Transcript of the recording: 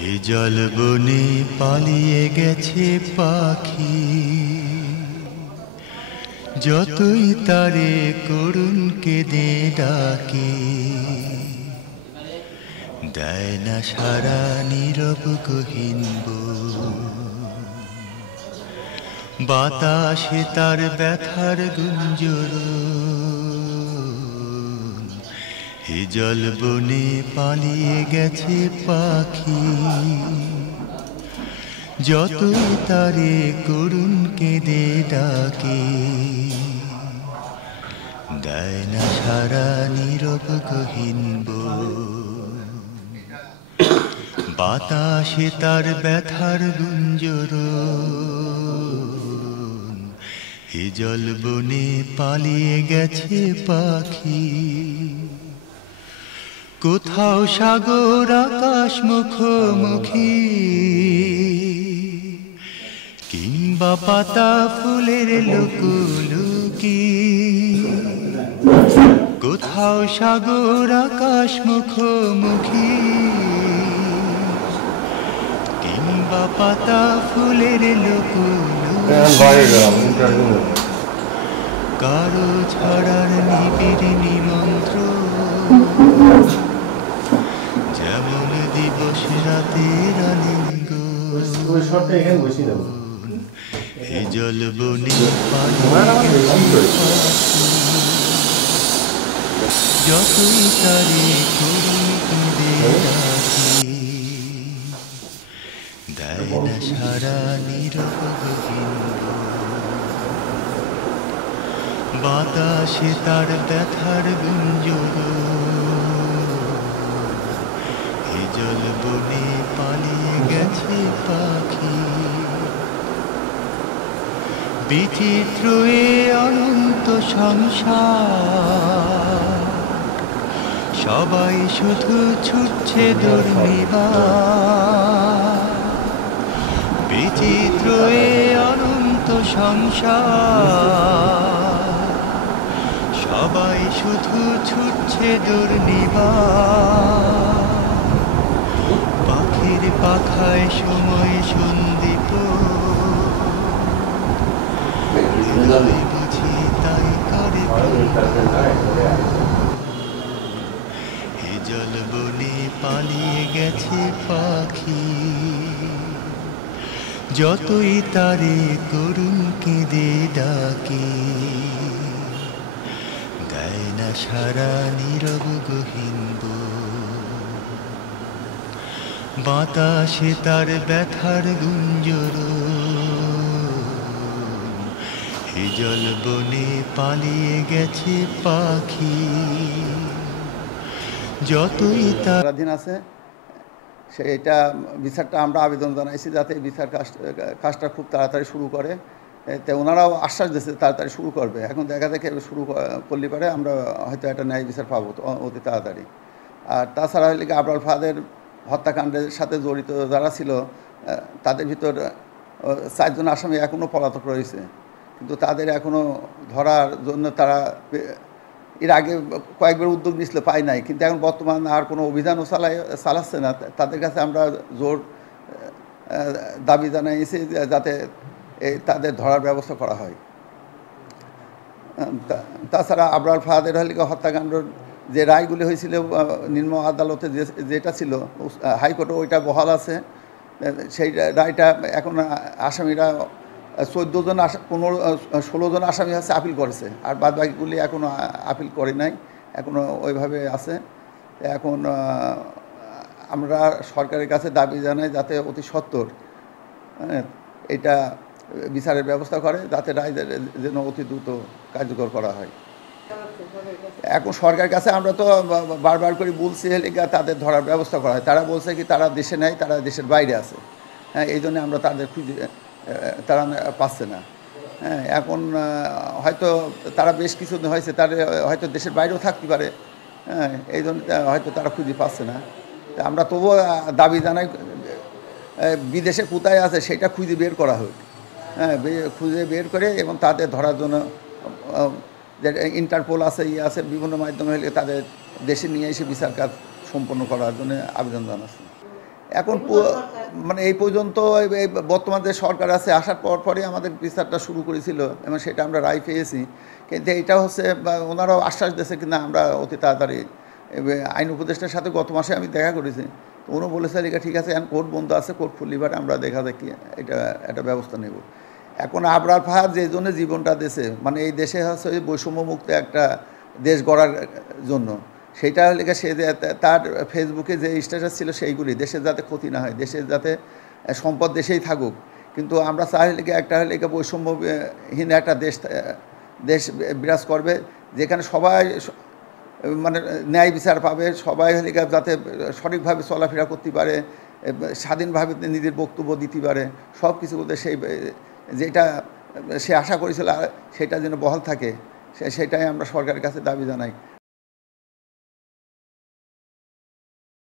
হে জল বনে পালিয়ে গেছে পাখি, যতই তারে করুণ কেঁদে ডাকে, দেয় না সারা নীরব গহীন বাতাসে তার ব্যথার গুঞ্জরণ। হে জল বনে পালিয়ে গেছে পাখি, যতই তারে করুণ কেঁদে ডাকে, দেয় না সারা নীরব গহীন বাতাসে তার ব্যথার গুঞ্জরণ। হে জল বনে পালিয়ে গেছে পাখি, কোথাও সাগর আকাশ মুখোমুখি, কিংবা পাতা ফুলের লুকোলুকি। কোথাও সাগর আকাশ মুখোমুখি, কিংবা পাতা ফুলের লুকোলুকি। কারো ছাড়ার নিবিড় নিমন্ত্রণ, যেমন দিবস রাতের আলিঙ্গন। হে জল বনে পালিয়ে গেছে পাখি, যতই তারে করুণ কেঁদে ডাকি, দেয় না সারা নীরব গহীন বাতাসে তার ব্যথার গুঞ্জরণ। হে জল বনে পালিয়ে গেছে পাখি, বিচিত্র এ অনন্ত সংসার, সবাই শুধু ছুটছে দুর্নিবার। বিচিত্র এ অনন্ত সংসার, সবাই শুধু ছুটছে দুর্নিবার। পাখির পাখায় সময় সন্দীপ, বুঝি তাই করে। হে জল বনে পালিয়ে গেছে পাখি, যতই তারে করুণ কেঁদে ডাকে, দেয় না সারা নীরব গহীন বাতাসে তার ব্যথার গুঞ্জরণ। হে জল বনে পালিয়ে গেছে পাখি, যতই তার অধীন আছে সেইটা বিচারটা আমরা আবেদন জানাইছি যাতে বিচার কাজটা খুব তাড়াতাড়ি শুরু করে। তো ওনারাও আশ্বাস দিচ্ছে তাড়াতাড়ি শুরু করবে। এখন দেখা দেখে শুরু করলে পারে আমরা হয়তো একটা ন্যায় বিচার পাবো অতি তাড়াতাড়ি। আর তাছাড়া হলে আবরার ফাহাদের হত্যাকাণ্ডের সাথে জড়িত যারা ছিল তাদের ভিতর 4 জন আসামি এখনও পলাতক রয়েছে, কিন্তু তাদের এখনও ধরার জন্য তারা এর আগে কয়েকবার উদ্যোগ নিয়েছিল, পাই নাই। কিন্তু এখন বর্তমান আর কোনো অভিযানও চালাচ্ছে না। তাদের কাছে আমরা জোর দাবি জানাইছি যাতে তাদের ধরার ব্যবস্থা করা হয়। তাছাড়া আবরার ফাহাদের হত্যাকাণ্ডের যে রায়গুলি হয়েছিল নিম্ন আদালতে যেটা ছিল হাইকোর্টে, ওইটা বহাল আছে। সেই রায়টা এখন আসামিরা 14 জন 16 জন আসামি আছে আপিল করেছে, আর বাদ বাকিগুলি এখনও আপিল করে নাই, এখনও ওইভাবে আছে। এখন আমরা সরকারের কাছে দাবি জানাই যাতে অতি সত্বর এটা বিচারের ব্যবস্থা করে, যাতে রায় যেন অতি দ্রুত কার্যকর করা হয়। এখন সরকারের কাছে আমরা তো বারবার করে বলছি তাদের ধরার ব্যবস্থা করা হয়। তারা বলছে কি তারা দেশে নেই, তারা দেশের বাইরে আছে। হ্যাঁ, এই জন্য আমরা তাদের খুঁজে তারা পাচ্ছে না। হ্যাঁ, এখন হয়তো তারা বেশ কিছুদিন হয়েছে, তারা হয়তো দেশের বাইরেও থাকতে পারে। হ্যাঁ, এই জন্য হয়তো তারা খুঁজে পাচ্ছে না। আমরা তবুও দাবি জানাই বিদেশে কোথায় আছে সেটা খুঁজে বের করা হোক। হ্যাঁ, খুঁজে বের করে এবং তাদের ধরার জন্য যে ইন্টারপোল আছে, আছে বিভিন্ন মাধ্যমে হলে তাদের দেশে নিয়ে এসে বিচার কাজ সম্পন্ন করার জন্য আবেদন জানাচ্ছি। এখন মানে এই পর্যন্ত এই বর্তমান যে সরকার আছে আসার পরই আমাদের বিচারটা শুরু করেছিল এবং সেটা আমরা রায় পেয়েছি। কিন্তু এটা হচ্ছে ওনারাও আশ্বাস দিয়েছে কি না আমরা অতি তাড়াতাড়ি আইন উপদেষ্টার সাথে গত মাসে আমি দেখা করেছি। তো উনি বলেছে লিখা ঠিক আছে, এখন কোর্ট বন্ধ আছে, কোর্ট খুললিবার আমরা দেখা দেখি এটা একটা ব্যবস্থা নেব। এখন আবরার ফাহাদ যে জন্য জীবনটা দেশে মানে এই দেশে হচ্ছে ওই বৈষম্যমুক্ত একটা দেশ গড়ার জন্য, সেইটা লেগে সে তার ফেসবুকে যে স্ট্যাটাস ছিল সেইগুলি দেশের যাতে ক্ষতি না হয়, দেশের যাতে সম্পদ দেশেই থাকুক। কিন্তু আমরা চাই লেগে একটা লেগে বৈষম্যহীন একটা দেশ বিরাজ করবে, যেখানে সবাই মানে ন্যায় বিচার পাবে, সবাই লেগে যাতে সঠিকভাবে চলাফেরা করতে পারে, স্বাধীনভাবে নিজের বক্তব্য দিতে পারে, সব কিছু করতে সেই যেটা সে আশা করেছিল সেটা যেন বহাল থাকে, সেটাই আমরা সরকারের কাছে দাবি জানাই।